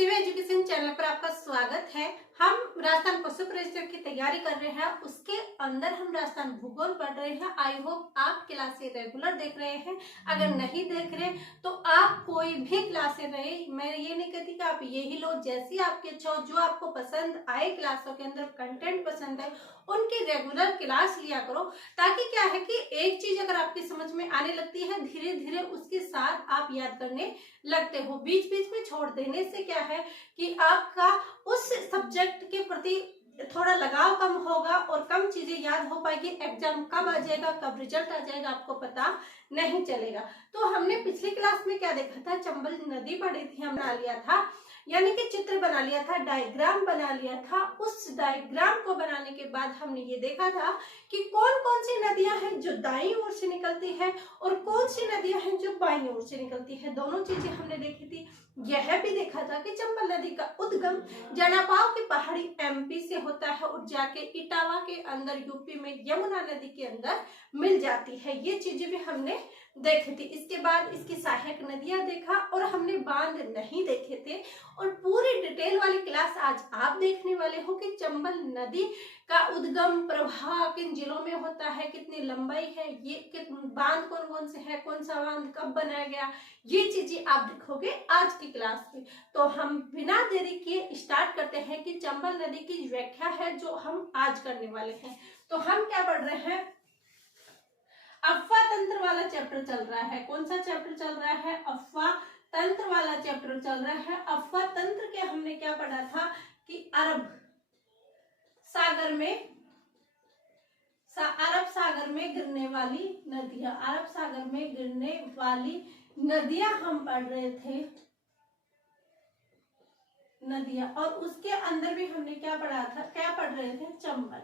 Shiv education channel पर आपका स्वागत है। हम राजस्थान पशु परिक्षेत्र की तैयारी कर रहे हैं, उसके अंदर हम राजस्थान भूगोल पढ़ रहे हैं। आई होप आप क्लासेस रेगुलर देख रहे हैं। अगर नहीं देख रहे तो आप कोई भी क्लासेस रहे, मैं ये नहीं कहती कि आप यही लो, जैसी आपकी इच्छा हो, जो आपको पसंद आए, क्लासों के अंदर कंटेंट पसंद है उनकी रेगुलर क्लास लिया करो। ताकि क्या है कि एक चीज अगर आपकी समझ में आने लगती है, धीरे धीरे उसके साथ आप याद करने लगते हो। बीच बीच में छोड़ देने से क्या है कि आपका उस सब्जेक्ट के प्रति थोड़ा लगाव कम होगा और कम चीजें याद हो पाएगी। एग्जाम कब आ जाएगा, कब रिजल्ट आ जाएगा, आपको पता नहीं चलेगा। तो हमने पिछली क्लास में क्या देखा था, चंबल नदी पढ़ी थी, हमने बना लिया था, यानी कि चित्र बना लिया था, डायग्राम बना लिया था। उस डायग्राम को बनाने के बाद हमने ये देखा था कि कौन कौन सी नदियां हैं जो दाईं ओर से निकलती है और कौन सी नदियां हैं जो बाईं ओर से निकलती है। दोनों चीजें हमने देखी थी। यह भी देखा था कि चंबल नदी का उद्गम जनापाव की पहाड़ी एमपी से होता है और जाके इटावा के अंदर यूपी में यमुना नदी के अंदर मिल जाती है। ये चीजें भी हमने देखी थी। इसके बाद इसकी सहायक नदियां देखा और हमने बांध नहीं देखे थे। और पूरी डिटेल वाली क्लास आज आप देखने वाले हो कि चंबल नदी का उद्गम प्रवाह किन जिलों में होता है, कितनी लंबाई है, ये बांध कौन कौन से है, कौन सा बांध कब बनाया गया, ये चीजें आप देखोगे आज की क्लास में। तो हम बिना देरी किए स्टार्ट करते हैं कि चंबल नदी की व्याख्या है जो हम आज करने वाले हैं। तो हम क्या पढ़ रहे हैं, अफवाह तंत्र वाला चैप्टर चल रहा है। कौन सा चैप्टर चल रहा है, अफवाह तंत्र वाला चैप्टर चल रहा है। अफवाह तंत्र के हमने क्या पढ़ा था कि अरब सागर में गिरने वाली नदियां, अरब सागर में गिरने वाली नदियां हम पढ़ रहे थे, नदियां। और उसके अंदर भी हमने क्या पढ़ा था, क्या पढ़ रहे थे, चंबल।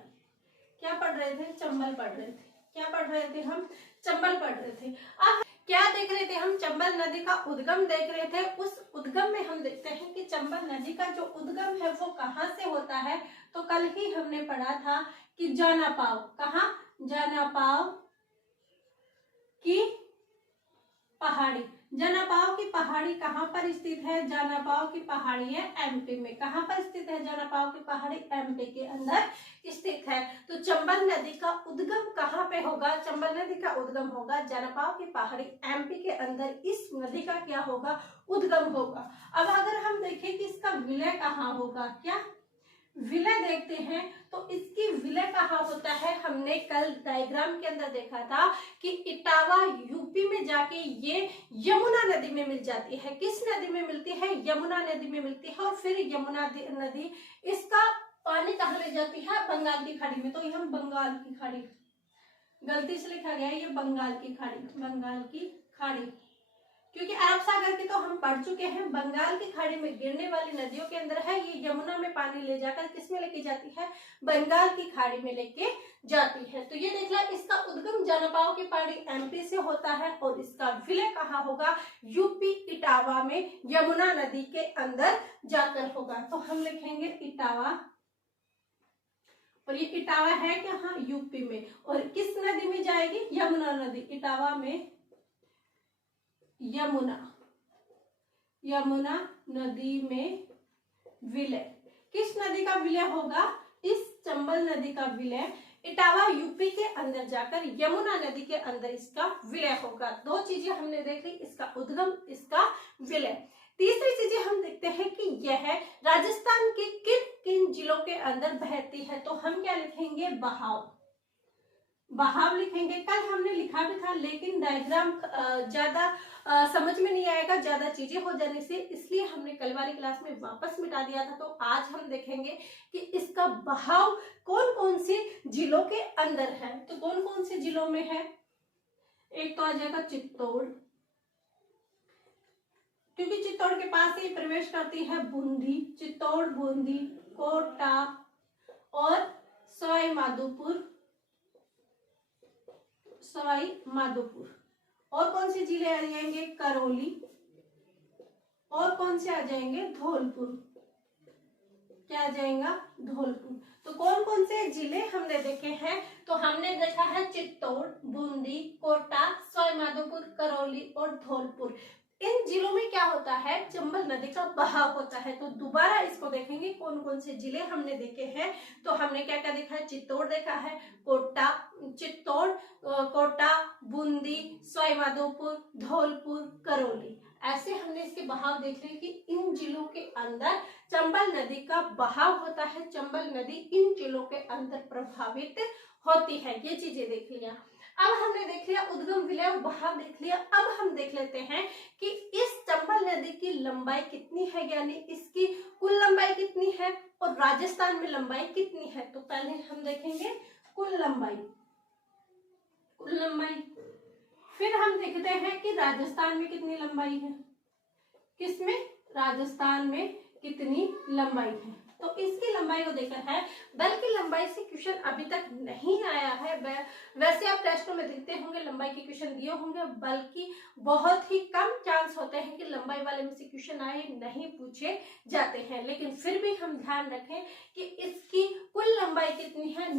क्या पढ़ रहे थे, चंबल पढ़ रहे थे। क्या पढ़ रहे थे हम, चंबल पढ़ रहे थे। अब क्या देख रहे थे हम, चंबल नदी का उद्गम देख रहे थे। उस उद्गम में हम देखते हैं कि चंबल नदी का जो उद्गम है वो कहाँ से होता है। तो कल ही हमने पढ़ा था कि जनापाव, कहाँ, जनापाव की पहाड़ी। जनापाव की पहाड़ी कहाँ पर स्थित है, जनापाव की पहाड़ी है एमपी में। कहाँ पर स्थित है जनापाव की पहाड़ी, एमपी के अंदर स्थित है। तो चंबल नदी का उद्गम कहाँ पे होगा, चंबल नदी का उद्गम होगा जनापाव की पहाड़ी एमपी के अंदर। इस नदी का क्या होगा, उद्गम होगा। अब अगर हम देखें कि इसका विलय कहाँ होगा, क्या विलय देखते हैं तो इसकी विलय कहाँ होता है। हमने कल डायग्राम के अंदर देखा था कि इटावा यूपी में जाके ये यमुना नदी में मिल जाती है। किस नदी में मिलती है, यमुना नदी में मिलती है। और फिर यमुना नदी इसका पानी कहाँ ले जाती है, बंगाल की खाड़ी में। तो यह बंगाल की खाड़ी, गलती से लिखा गया है ये बंगाल की खाड़ी, बंगाल की खाड़ी, क्योंकि अरब सागर के तो हम पढ़ चुके हैं। बंगाल की खाड़ी में गिरने वाली नदियों के अंदर है, ये यमुना में पानी ले जाकर किस में लेके जाती है, बंगाल की खाड़ी में लेके जाती है। तो ये देख लो, इसका उद्गम जनापाव की पहाड़ी एमपी से होता है और इसका विलय कहाँ होगा, यूपी इटावा में यमुना नदी के अंदर जाकर होगा। तो हम लिखेंगे इटावा, और ये इटावा है कहाँ, यूपी में। और किस नदी में जाएगी, यमुना नदी, इटावा में यमुना नदी में विलय। किस नदी का विलय होगा, इस चंबल नदी का विलय इटावा यूपी के अंदर जाकर यमुना नदी के अंदर इसका विलय होगा। दो चीजें हमने देख ली, इसका उद्गम, इसका विलय। तीसरी चीजें हम देखते हैं कि यह राजस्थान के किन किन जिलों के अंदर बहती है। तो हम क्या लिखेंगे, बहाव, बहाव लिखेंगे। कल हमने लिखा भी था लेकिन डायग्राम ज्यादा समझ में नहीं आएगा, ज्यादा चीजें हो जाने से, इसलिए हमने कल वाली क्लास में वापस मिटा दिया था। तो आज हम देखेंगे कि इसका बहाव कौन कौन से जिलों के अंदर है। तो कौन कौन से जिलों में है, एक तो आ जाएगा चित्तौड़, क्योंकि चित्तौड़ के पास ही प्रवेश करती है बूंदी, चित्तौड़, बूंदी, कोटा और सवाई माधोपुर। और कौन से जिले आ जाएंगे, करौली, और कौन से आ जाएंगे, धौलपुर। क्या आ जाएगा, धौलपुर। तो कौन कौन से जिले हमने देखे हैं, तो हमने देखा है चित्तौड़, बूंदी, कोटा, सवाई माधोपुर, करौली और धौलपुर। इन जिलों में क्या होता है, चंबल नदी का बहाव होता है। तो दोबारा इसको देखेंगे कौन कौन से जिले हमने देखे हैं। तो हमने क्या क्या देखा है, चित्तौड़ देखा है, चित्तौड़, कोटा, बूंदी, सवाईमाधोपुर, धौलपुर, करौली, ऐसे हमने इसके बहाव देख लिए कि इन जिलों के अंदर चंबल नदी का बहाव होता है। चंबल नदी इन जिलों के अंदर प्रभावित होती है, ये चीजें देख लिया। अब हमने देख लिया उद्गम विलय और बहाव देख लिया। अब हम देख लेते हैं कि इस चंबल नदी की लंबाई कितनी है, यानी इसकी कुल लंबाई कितनी है और राजस्थान में लंबाई कितनी है। तो पहले हम देखेंगे कुल लंबाई, फिर हम देखते हैं कि राजस्थान में कितनी लंबाई है, किसमें, राजस्थान में कितनी लंबाई है। तो इसकी लंबाई को देखा है, बल्कि लंबाई से क्वेश्चन अभी तक नहीं आया है। वैसे आप टेस्टों में देखते होंगे लंबाई के क्वेश्चन दिए होंगे, बल्कि बहुत ही कम चांस होते हैं कि लंबाई वाले में से क्वेश्चन आए, नहीं पूछे जाते हैं। लेकिन फिर भी हम ध्यान रखें कि इसकी कुल लंबाई कितनी है,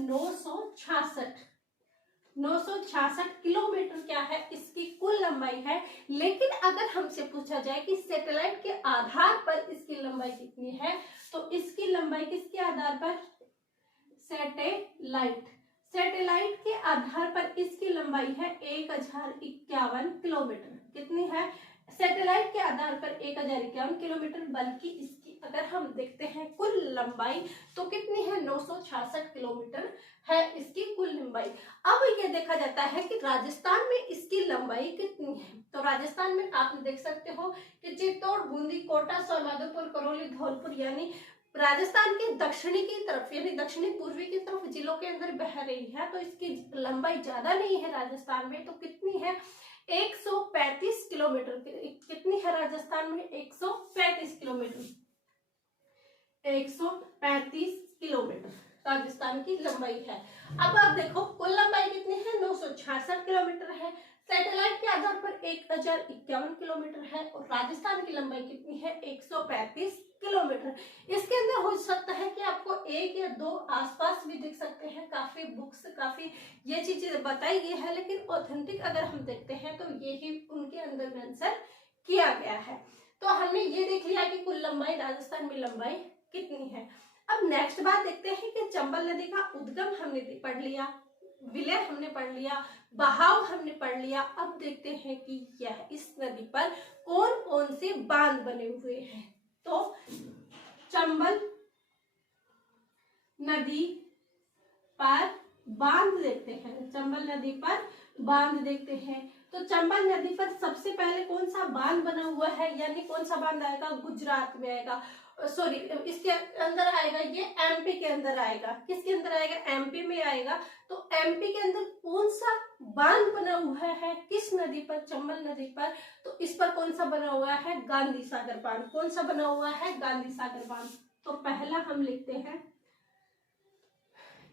966 किलोमीटर क्या है, इसकी कुल लंबाई है। लेकिन अगर हमसे पूछा जाए कि सैटेलाइट के आधार पर इसकी लंबाई कितनी है, तो इसकी लंबाई किसके आधार पर, सैटेलाइट के आधार पर इसकी लंबाई है 1051 किलोमीटर। कितनी है, सैटेलाइट के आधार पर 1051 किलोमीटर, बल्कि इसकी अगर हम देखते हैं कुल लंबाई तो कितनी है, 966 किलोमीटर है इसकी कुल लंबाई। अब ये देखा जाता है कि राजस्थान में इसकी लंबाई कितनी है। तो राजस्थान में आप देख सकते हो कि चित्तौड़, बूंदी, कोटा, सवाईमाधोपुर, करौली, धौलपुर, यानी राजस्थान के दक्षिणी की तरफ, यानी दक्षिणी पूर्वी की तरफ जिलों के अंदर बह रही है। तो इसकी लंबाई ज्यादा नहीं है राजस्थान में। तो कितनी है, 135 किलोमीटर। कितनी है राजस्थान में, 135 किलोमीटर, 135 किलोमीटर राजस्थान की लंबाई है। अब आप देखो कुल लंबाई कितनी है, 966 किलोमीटर है। सैटेलाइट के आधार पर 1051 किलोमीटर है और राजस्थान की लंबाई कितनी है, 135 किलोमीटर। इसके अंदर हो सकता है कि आपको एक या दो आसपास भी दिख सकते हैं, काफी बुक्स, काफी ये चीजें बताई गई है, लेकिन ऑथेंटिक अगर हम देखते हैं तो ये ही उनके अंदर मेंशन किया गया है। तो हमने ये देख लिया कि कुल लंबाई, राजस्थान में लंबाई कितनी है। अब नेक्स्ट बात देखते हैं कि चंबल नदी का उद्गम हमने पढ़ लिया, विलय हमने पढ़ लिया, बहाव हमने पढ़ लिया। अब देखते हैं कि यह इस नदी पर कौन कौन से बांध बने हुए हैं। तो चंबल नदी पर बांध देखते हैं, चंबल नदी पर बांध देखते हैं। तो चंबल नदी पर सबसे पहले कौन सा बांध बना हुआ है, यानी कौन सा बांध आएगा, गुजरात में आएगा, सॉरी इसके अंदर आएगा, ये एमपी के अंदर आएगा। किसके अंदर आएगा, एमपी में आएगा। तो एमपी के अंदर कौन सा बांध बना हुआ है, किस नदी पर, चंबल नदी पर। तो इस पर कौन सा बना हुआ है, गांधी सागर बांध। कौन सा बना हुआ है, गांधी सागर बांध। तो पहला हम लिखते हैं,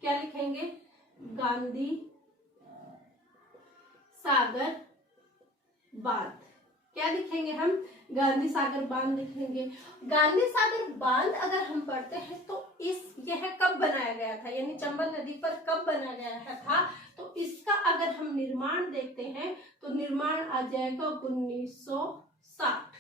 क्या लिखेंगे, गांधी सागर बांध। क्या लिखेंगे हम, गांधी सागर बांध लिखेंगे। गांधी सागर बांध अगर हम पढ़ते हैं तो यह कब बनाया गया था, यानी चंबल नदी पर कब बनाया गया था। तो इसका अगर हम निर्माण देखते हैं तो निर्माण आ जाएगा 1960।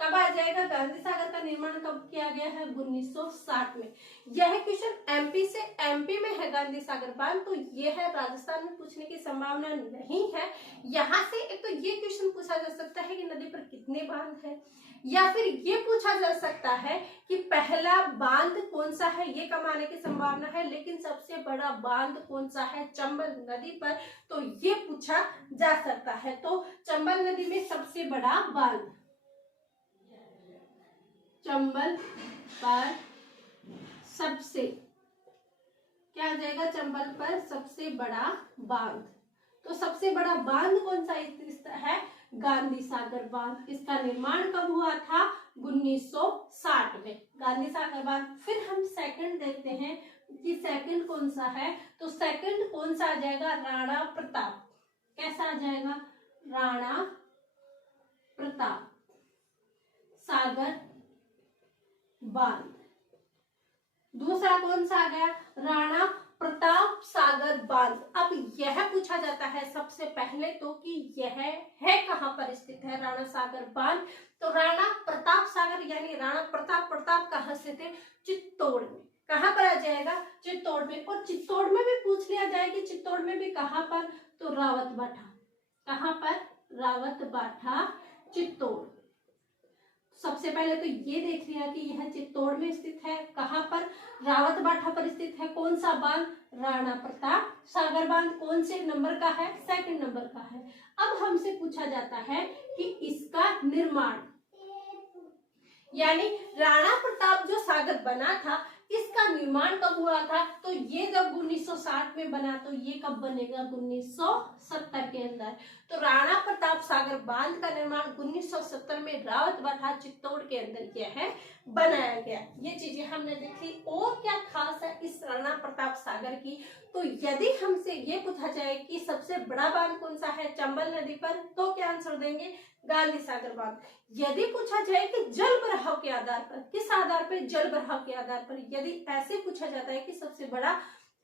कब आ जाएगा, गांधी सागर का निर्माण कब किया गया है, 1960 में। यह क्वेश्चन एमपी से, एमपी में है गांधी सागर बांध, तो यह है राजस्थान में पूछने की संभावना नहीं है। यहाँ से एक तो ये क्वेश्चन पूछा जा सकता है कि नदी पर कितने बांध है, या फिर ये पूछा जा सकता है कि पहला बांध कौन सा है, ये कम आने की संभावना है। लेकिन सबसे बड़ा बांध कौन सा है चंबल नदी पर, तो ये पूछा जा सकता है। तो चंबल नदी में सबसे बड़ा बांध, चंबल पर सबसे, क्या आ जाएगा, चंबल पर सबसे बड़ा बांध। तो सबसे बड़ा बांध कौन सा है, गांधी सागर बांध। इसका निर्माण कब हुआ था, 1960 में, गांधी सागर बांध। फिर हम सेकंड देखते हैं कि सेकंड कौन सा है। तो सेकंड कौन सा आ जाएगा, राणा प्रताप। कैसा आ जाएगा, राणा प्रताप सागर बांध। दूसरा कौन सा आ गया, राणा प्रताप सागर बांध। अब यह पूछा जाता है सबसे पहले तो कि यह है कहाँ पर स्थित है राणा सागर बांध। तो राणा प्रताप सागर यानी राणा प्रताप कहाँ से थे? चित्तौड़ में। कहाँ पर आ जाएगा? चित्तौड़ में। और चित्तौड़ में भी पूछ लिया जाए कि चित्तौड़ में भी कहाँ पर? तो रावतबाठा। कहाँ पर? रावतबाठा चित्तौड़। सबसे पहले तो ये देख लिया कि यह चित्तौड़ में स्थित है। कहाँ पर? रावतबाठा पर स्थित है। कौन सा बांध? राणा प्रताप सागर बांध। कौन से नंबर का है? 2nd नंबर का है। अब हमसे पूछा जाता है कि इसका निर्माण, यानी राणा प्रताप जो सागर बना था इसका निर्माण कब हुआ था? तो ये जब 1960 में बना तो ये कब बनेगा? 1970 के अंदर। तो राणा प्रताप सागर बांध का निर्माण 1970 में रावतबाठा चित्तौड़ के अंदर किया है, बनाया गया। ये चीजें हमने देखी। और क्या खास है इस राणा प्रताप सागर की? तो यदि हमसे ये पूछा जाए कि सबसे बड़ा बांध कौन सा है चंबल नदी पर, तो क्या आंसर देंगे? गांधी सागर बांध। यदि पूछा जाए कि जल भराव के आधार पर, किस आधार पर? जल भराव के आधार पर। यदि ऐसे पूछा जाता है कि सबसे बड़ा,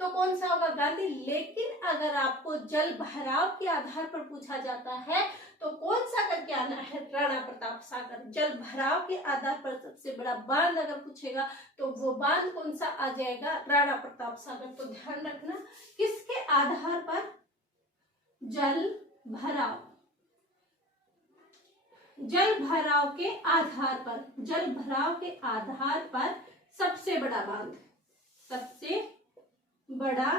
तो कौन सा होगा? गांधी। लेकिन अगर आपको जल भराव के आधार पर पूछा जाता है तो कौन सा करके आना है? राणा प्रताप सागर। जल भराव के आधार पर सबसे बड़ा बांध अगर पूछेगा तो वो बांध कौन सा आ जाएगा? राणा प्रताप सागर। तो ध्यान रखना किसके आधार पर? जल भराव। जल भराव के आधार पर, जल भराव के आधार पर सबसे बड़ा बांध, सबसे बड़ा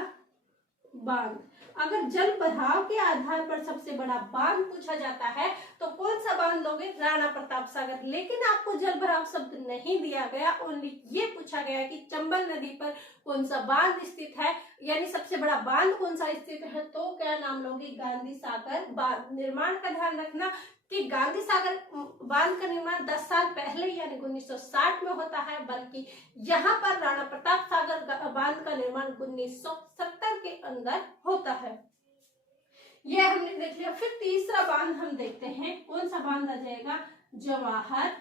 बांध। अगर जल भराव के आधार पर सबसे बड़ा बांध पूछा जाता है तो कौन सा बांध लोगे? राणा प्रताप सागर। लेकिन आपको जल भराव शब्द नहीं दिया गया, ओनली ये पूछा गया कि चंबल नदी पर कौन सा बांध स्थित है, यानी सबसे बड़ा बांध कौन सा स्थित है। तो क्या नाम लोगे? गांधी सागर बांध। निर्माण का ध्यान रखना कि गांधी सागर बांध का निर्माण 10 साल पहले यानी 1960 में होता है, बल्कि यहाँ पर राणा प्रताप सागर बांध का निर्माण 1970 के अंदर होता है। यह हमने देख लिया। फिर तीसरा बांध हम देखते हैं, कौन सा बांध आ जाएगा? जवाहर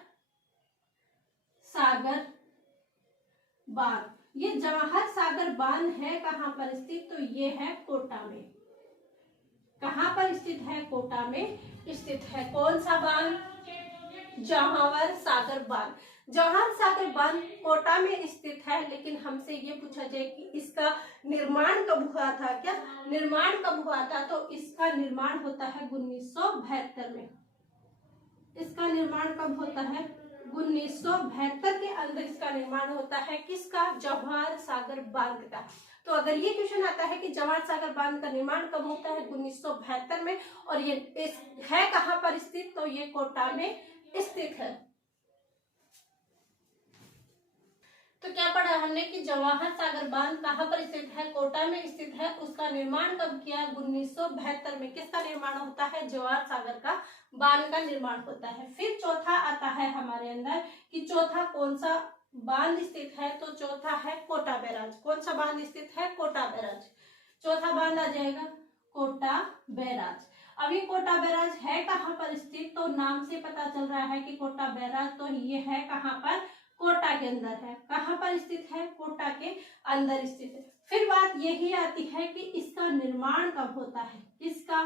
सागर बांध। ये जवाहर सागर बांध है कहाँ पर स्थित? तो ये है कोटा में। कहाँ पर स्थित है? कोटा में स्थित है। कौन सा बांध? जवाहर सागर बांध। जवाहर सागर बांध कोटा में स्थित है। लेकिन हमसे ये पूछा जाए कि इसका निर्माण कब हुआ था? क्या निर्माण कब हुआ था? तो इसका निर्माण होता है 1972 में। इसका निर्माण कब होता है? 1972 के अंदर इसका निर्माण होता है। किसका? जवाहर सागर बांध का। तो अगर ये क्वेश्चन आता है कि जवाहर सागर बांध का निर्माण कब होता है? 1972 में। और ये है कहाँ पर स्थित? तो ये कोटा में स्थित है। तो क्या पढ़ा हमने कि जवाहर सागर बांध कहाँ पर स्थित है? कोटा में स्थित है। उसका निर्माण कब किया? 1972 में। किसका निर्माण होता है? जवाहर सागर का बांध का निर्माण होता है। फिर चौथा आता है हमारे अंदर कि चौथा कौन सा बांध स्थित है? तो चौथा है कोटा बैराज। कौन सा बांध स्थित है? कोटा बैराज। चौथा बांध आ जाएगा कोटा बैराज। अब ये कोटा बैराज है कहाँ पर स्थित? तो नाम से पता चल रहा है कि कोटा बैराज, तो ये है कहाँ पर? कोटा के अंदर है। कहाँ पर स्थित है? कोटा के अंदर स्थित है। फिर बात यही आती है कि इसका निर्माण कब होता है? किसका?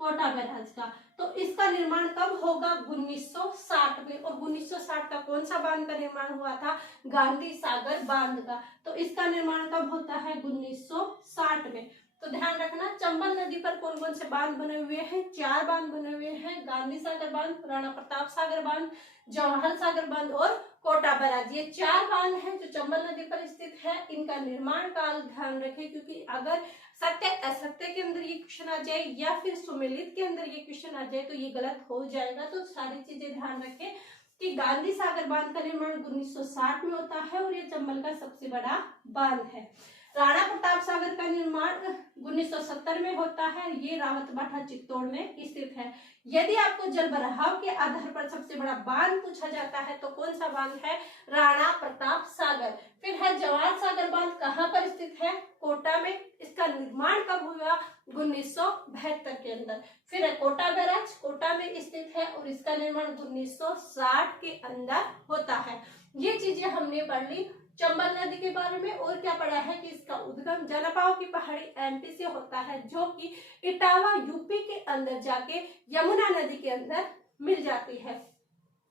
कोटा बैराज का। तो इसका निर्माण कब होगा? 1960 में। और 1960 का कौन सा बांध का निर्माण हुआ था? गांधी सागर बांध का। तो इसका निर्माण कब होता है? 1960 में। तो ध्यान रखना चंबल नदी पर कौन कौन से बांध बने हुए हैं? 4 बांध बने हुए हैं। गांधी सागर बांध, राणा प्रताप सागर बांध, जवाहर सागर बांध और कोटा बैराज। ये 4 बांध हैं जो चंबल नदी पर स्थित है। इनका निर्माण काल ध्यान रखें, क्योंकि अगर सत्य असत्य के अंदर ये क्वेश्चन आ जाए या फिर सुमेलित के अंदर ये क्वेश्चन आ जाए तो ये गलत हो जाएगा। तो सारी चीजें ध्यान रखें कि गांधी सागर बांध का निर्माण 1960 में होता है और ये चंबल का सबसे बड़ा बांध है। राणा प्रताप सागर का निर्माण 1970 में होता है। ये रावतबाठा चित्तौड़ में स्थित है। यदि आपको जल भराव के आधार पर सबसे बड़ा बांध पूछा जाता है तो कौन सा बांध है? राणा प्रताप सागर। फिर है जवाहर सागर बांध, कहाँ पर स्थित है? कोटा में। इसका निर्माण कब हुआ? 1972 के अंदर। फिर है कोटा बैराज, कोटा में स्थित है और इसका निर्माण 1960 के अंदर होता है। ये चीजें हमने पढ़ ली चंबल नदी के बारे में। और क्या पढ़ा है कि इसका उद्गम जलपाओ की पहाड़ी एमपी से होता है, जो कि इटावा यूपी के अंदर जाके यमुना नदी के अंदर मिल जाती है।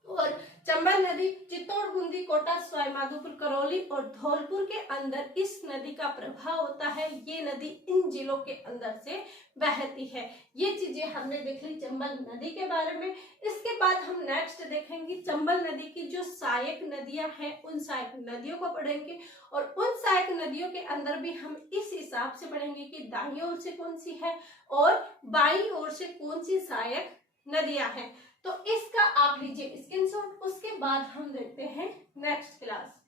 और चंबल नदी चित्तौड़, बूंदी, कोटा, सवाई माधोपुर, करौली और धौलपुर के अंदर इस नदी का प्रभाव होता है। ये नदी इन जिलों के अंदर से बहती है। ये चीजें हमने देख ली चंबल नदी के बारे में। इसके बाद हम नेक्स्ट देखेंगे चंबल नदी की जो सहायक नदियां हैं, उन सहायक नदियों को पढ़ेंगे। और उन सहायक नदियों के अंदर भी हम इस हिसाब से पढ़ेंगे कि दाईं ओर से कौन सी है और बाईं ओर से कौन सी सहायक नदियां हैं। तो इसका आप लीजिए स्क्रीनशॉट। उसके बाद हम देखते हैं नेक्स्ट क्लास।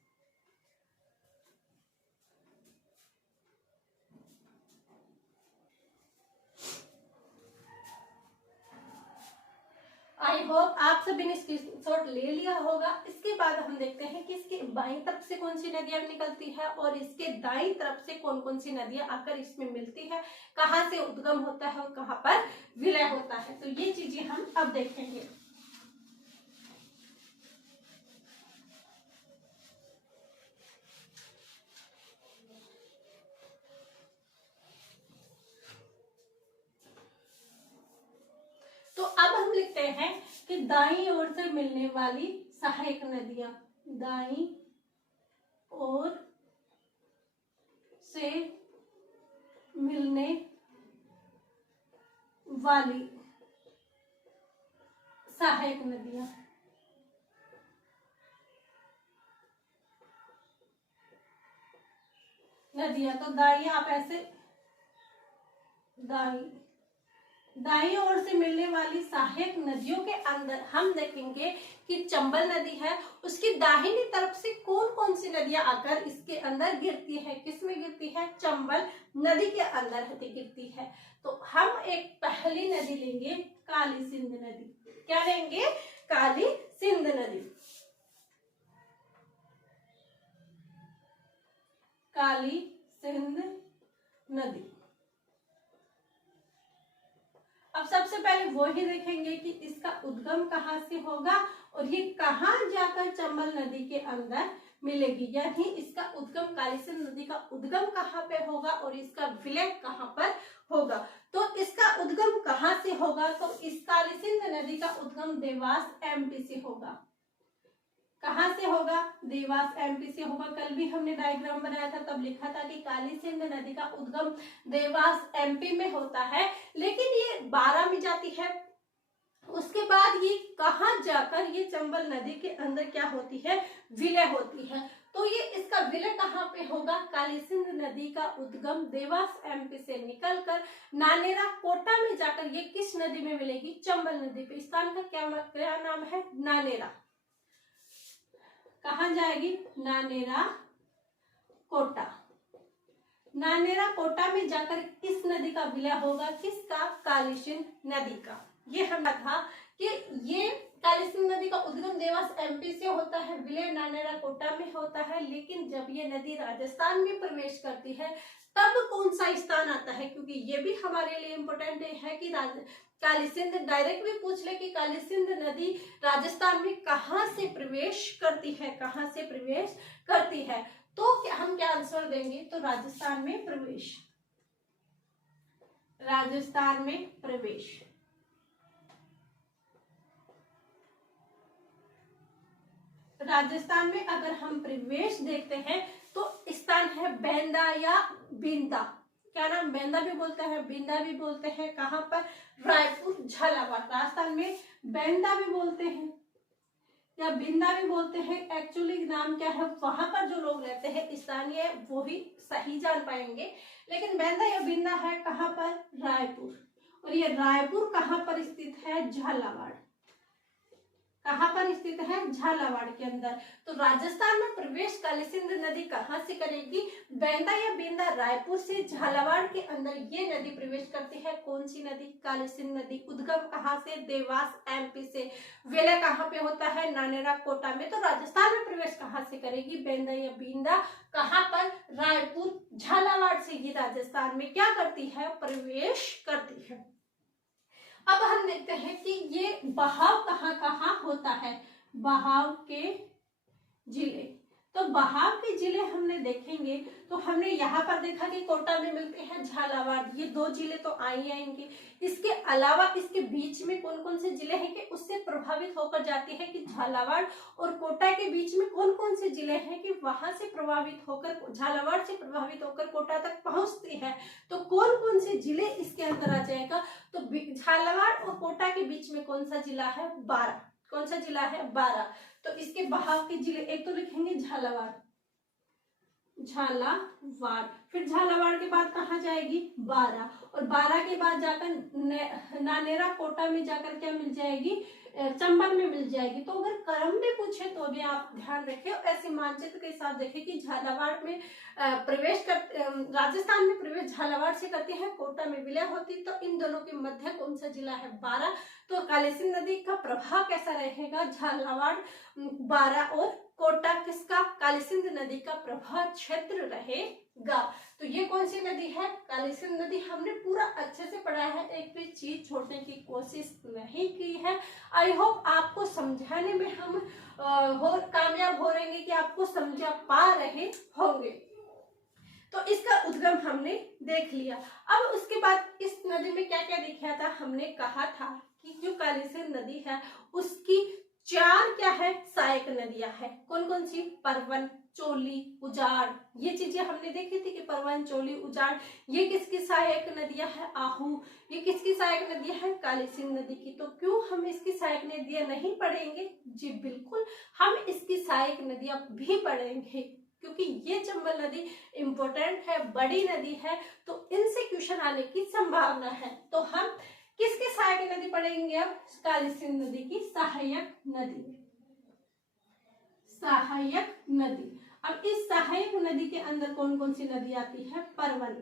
आई होप आप सभी ने स्क्रीनशॉट ले लिया होगा। इसके बाद हम देखते हैं कि इसके बाईं तरफ से कौन सी नदियां निकलती है और इसके दाईं तरफ से कौन कौन सी नदियां आकर इसमें मिलती है, कहाँ से उद्गम होता है और कहाँ पर विलय होता है। तो ये चीजें हम अब देखेंगे। तो अब हम लिखते हैं कि दाईं ओर से मिलने वाली सहायक नदियां, दाईं ओर से मिलने वाली सहायक नदियां। तो दाईं आप ऐसे दाईं ओर से मिलने वाली सहायक नदियों के अंदर हम देखेंगे कि चंबल नदी है, उसकी दाहिनी तरफ से कौन कौन सी नदियां आकर इसके अंदर गिरती है। किसमें गिरती है? चंबल नदी के अंदर गिरती है। तो हम एक पहली नदी लेंगे, काली सिंध नदी। क्या लेंगे? काली सिंध नदी। काली सिंध नदी। अब सबसे पहले वो ही देखेंगे कि इसका उद्गम कहाँ से होगा और ये कहाँ जाकर चंबल नदी के अंदर मिलेगी, यानी इसका उद्गम काली सिंध नदी का उद्गम कहाँ पे होगा और इसका विलय कहाँ पर होगा। तो इसका उद्गम कहाँ से होगा? तो इस काली सिंध नदी का उद्गम देवास एमपी से होगा। कहाँ से होगा? देवास एमपी से होगा। कल भी हमने डायग्राम बनाया था, तब लिखा था कि काली सिंध नदी का उद्गम देवास एमपी में होता है, लेकिन ये 12 में जाती है। उसके बाद ये कहाँ जाकर ये चंबल नदी के अंदर क्या होती है? विलय होती है। तो ये इसका विलय कहाँ पे होगा? काली सिंध नदी का उद्गम देवास एमपी से निकलकर नानेरा, कोटा में जाकर ये किस नदी में मिलेगी? चंबल नदी पे। स्थान का क्या नाम है? नानेरा। कहाँ जाएगी? नानेरा, कोटा। नानेरा, कोटा में जाकर किस नदी का विलय होगा? किसका? काली सिंध नदी का। ये हमें था कि ये काली सिंध नदी का उद्गम देवास एमपी से होता है, विलय नानेरा, कोटा में होता है। लेकिन जब ये नदी राजस्थान में प्रवेश करती है तब कौन सा स्थान आता है? क्योंकि ये भी हमारे लिए इम्पोर्टेंट है कि काली सिंध डायरेक्ट भी पूछ ले कि काली सिंध नदी राजस्थान में कहाँ से प्रवेश करती है, कहाँ से प्रवेश करती है। तो हम क्या आंसर देंगे? तो राजस्थान में प्रवेश। राजस्थान में प्रवेश। राजस्थान में अगर हम प्रवेश देखते हैं तो स्थान है बैंदा या बिंदा। क्या नाम? बैंदा भी बोलते हैं, बिंदा भी बोलते हैं। कहाँ पर? रायपुर, झालावाड़। राजस्थान में बैंदा भी बोलते हैं या बिंदा भी बोलते हैं। एक्चुअली नाम क्या है, वहां पर जो लोग रहते हैं स्थानीय, वो ही सही जान पाएंगे। लेकिन बैंदा या बिंदा है कहाँ पर? रायपुर। और ये रायपुर कहाँ पर स्थित है? झालावाड़। कहाँ पर स्थित है? झालावाड़ के अंदर। तो राजस्थान में प्रवेश काली सिंध नदी कहाँ से करेगी? बैंदा या बिंदा, रायपुर से झालावाड़ के अंदर ये नदी प्रवेश करती है। कौन सी नदी? काली सिंध नदी। उद्गम कहाँ से? देवास एमपी से। विलय कहाँ पे होता है? नानेरा, कोटा में। तो राजस्थान में प्रवेश कहाँ से करेगी? बैंदा या बिंदा। कहाँ पर? रायपुर, झालावाड़ से ये राजस्थान में क्या करती है? प्रवेश करती है। अब हम देखते हैं कि ये बहाव कहाँ कहाँ होता है। बहाव के जिले। तो बहाव के जिले हमने देखेंगे तो हमने यहाँ पर देखा कि कोटा में मिलते हैं झालावाड़, ये 2 जिले तो आएंगे। इसके अलावा इसके बीच में कौन कौन से जिले हैं कि उससे प्रभावित होकर जाती है कि झालावाड़ और कोटा के बीच में कौन कौन से जिले हैं कि वहां से प्रभावित होकर, झालावाड़ से प्रभावित होकर कोटा तक पहुंचती है। तो कौन कौन से जिले इसके अंदर आ जाएगा, तो झालावाड़ और कोटा के बीच में कौन सा जिला है, 12। कौन सा जिला है, 12। तो इसके बहाव के जिले एक तो लिखेंगे झालावाड़, झालावाड़, फिर झालावाड़ के बाद कहाँ जाएगी, 12, और 12 के बाद जाकर नानेरा कोटा में जाकर क्या मिल जाएगी, चंबल में मिल जाएगी। तो अगर क्रम में पूछे तो भी आप ध्यान रखें, ऐसे मानचित्र के साथ देखें कि झालावाड़ में प्रवेश कर, राजस्थान में प्रवेश झालावाड़ से करती है, कोटा में विलय होती, तो इन दोनों के मध्य कौन सा जिला है, 12। तो काली सिंध नदी का प्रभाव कैसा रहेगा, झालावाड़ 12 और कोटा किसका, काली सिंध नदी का प्रभाव क्षेत्र रहेगा। तो ये कौन सी नदी है, काली सिंध नदी। हमने पूरा अच्छे से पढ़ा है, एक भी चीज छोड़ने की कोशिश नहीं की है। आई होप आपको समझाने में हम कामयाब हो रहेंगे कि आपको समझा पा रहे होंगे। तो इसका उद्गम हमने देख लिया। अब उसके बाद इस नदी में क्या क्या दिखा था, हमने कहा था कि जो काली सिंध नदी है उसकी 4 क्या है, सहायक नदियां है। कौन कौन सी, परवन, चोली, उजाड़, ये चीजें हमने देखी थी कि परवन, चोली, उजाड़ ये किसकी सहायक नदियां है, आहू ये किसकी सहायक नदियां है, काली सिंध नदी की। तो क्यों हम इसकी सहायक नदियां नहीं पढ़ेंगे, जी बिल्कुल हम इसकी सहायक नदियां भी पढ़ेंगे, क्योंकि ये चंबल नदी इंपॉर्टेंट है, बड़ी नदी है, तो इनसे क्वेश्चन आने की संभावना है। तो हम किसकी सहायक नदी पढ़ेंगे, अब काली सिंध नदी की सहायक नदी, सहायक नदी। अब इस सहायक नदी के अंदर कौन कौन सी नदी आती है, परवन,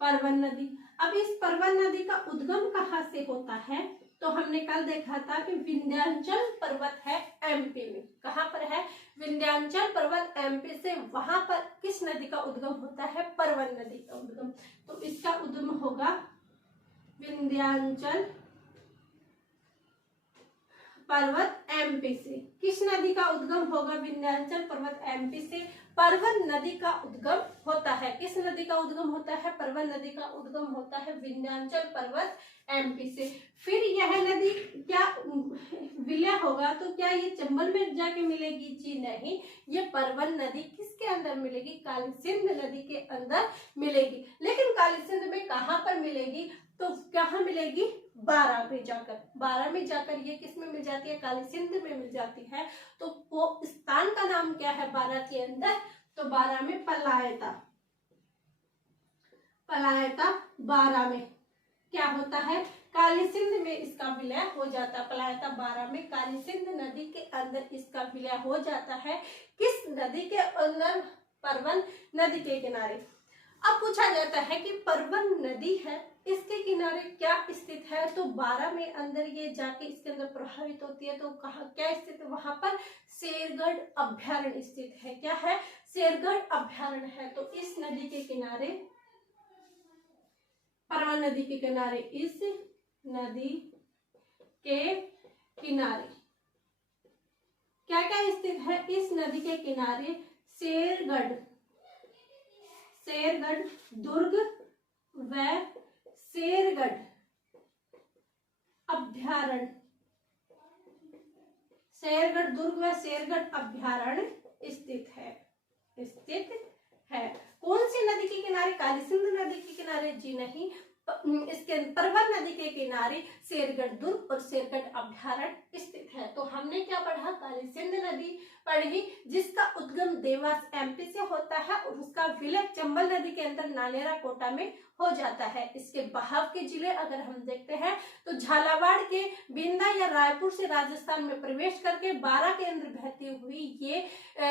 परवन नदी। अब इस परवन नदी का उद्गम कहाँ से होता है, तो हमने कल देखा था कि विंध्याचल पर्वत है एमपी में, कहाँ पर है, विंध्याचल पर्वत एमपी से, वहां पर किस नदी का उद्गम होता है, परवन नदी का उद्गम। तो इसका उद्गम होगा विंध्याचल पर्वत एमपी से। किस नदी का उद्गम होगा, विंध्याचल पर्वत एमपी से परवन नदी का उद्गम होता है। किस नदी का उद्गम होता है, परवन नदी का उद्गम होता है विंध्याचल पर्वत एमपी से। फिर यह नदी क्या विलय होगा, तो क्या ये चंबल में जाके मिलेगी, जी नहीं, ये परवन नदी किसके अंदर मिलेगी, काली सिंध नदी के अंदर मिलेगी। लेकिन काली सिंध में कहाँ पर मिलेगी, तो कहाँ मिलेगी, 12 में जाकर, 12 में जाकर ये किस में मिल जाती है, काली सिंध में मिल जाती है। तो वो स्थान का नाम क्या है 12 के अंदर, तो 12 में पलायता, पलायता 12 में क्या होता है, काली सिंध में इसका विलय हो जाता है। पलायता 12 में काली सिंध नदी के अंदर इसका विलय हो जाता है। किस नदी के अंदर, परवन नदी के किनारे। अब पूछा जाता है कि परवन नदी है, इसके किनारे क्या स्थित है, तो 12 में अंदर ये जाके इसके अंदर प्रभावित होती है, तो कहाँ क्या स्थित है, वहां पर शेरगढ़ अभ्यारण्य स्थित है। क्या है, शेरगढ़ अभ्यारण्य है। तो इस नदी के किनारे, परवन नदी के किनारे, इस नदी के किनारे क्या क्या स्थित है, इस नदी के किनारे शेरगढ़, शेरगढ़ दुर्ग व शेरगढ़ अभ्यारण्य, शेरगढ़ दुर्ग व शेरगढ़ अभ्यारण्य स्थित है, स्थित है। कौन सी नदी के किनारे, काली सिंध नदी के किनारे, जी नहीं, इसके परवन नदी के किनारे शेरगढ़ दुर्ग और शेरगढ़ अभ्यारण्य स्थित है। तो हमने क्या पढ़ा, काली सिंध नदी पढ़ी जिसका उद्गम देवास एमपी से होता है और उसका विलय चंबल नदी के अंदर नानेरा कोटा में हो जाता है। इसके बहाव के जिले अगर हम देखते हैं तो झालावाड़ के बिंदा या रायपुर से राजस्थान में प्रवेश करके 12 के अंदर बहती हुई ये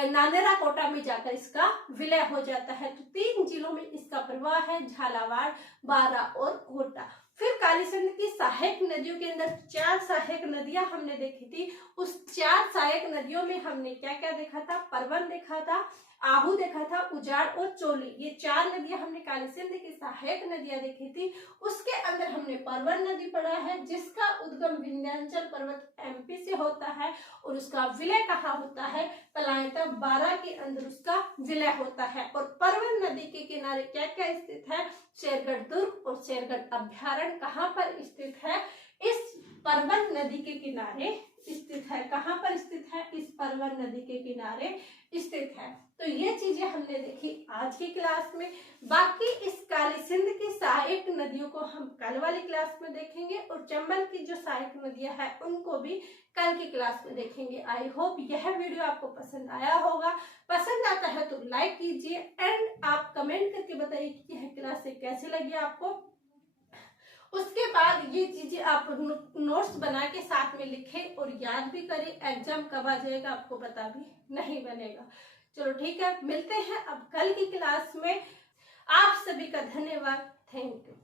नानेरा कोटा में जाकर इसका विलय हो जाता है। तो 3 जिलों में इसका प्रवाह है, झालावाड़, 12 और कोटा। फिर काली सिंध की सहायक नदियों के अंदर 4 सहायक नदियां हमने देखी थी। उस 4 सहायक नदियों में हमने क्या क्या देखा था, परवन देखा था, आहू देखा था, उजाड़ और चोली, ये 4 नदियां हमने काली सिंध की सहायक नदियां देखी थी। उसके अंदर हमने परवन नदी पढ़ा है जिसका उद्गम विंध्याचल पर्वत एमपी से होता है और उसका विलय कहाँ होता है, पलायता 12 के अंदर उसका विलय होता है। और परवन नदी के किनारे क्या क्या स्थित है, शेरगढ़ दुर्ग और शेरगढ़ अभ्यारण्य कहाँ पर स्थित है, इस परवन नदी के किनारे स्थित है। कहाँ पर स्थित है, इस परवन नदी के किनारे स्थित है। तो ये चीजें हमने देखी आज की क्लास में। बाकी इस काली सिंध की सहायक नदियों को हम कल वाली क्लास में देखेंगे और चंबल की जो सहायक नदियां हैं उनको भी कल की क्लास में देखेंगे। आई होप यह वीडियो आपको पसंद आया होगा। पसंद आता है तो लाइक कीजिए एंड आप कमेंट करके बताइए कि यह क्लास कैसी लगी आपको। उसके बाद ये चीजें आप नोट्स बना के साथ में लिखें और याद भी करें। एग्जाम कब आ जाएगा आपको पता भी नहीं बनेगा। चलो ठीक है, मिलते हैं अब कल की क्लास में। आप सभी का धन्यवाद। Thank you.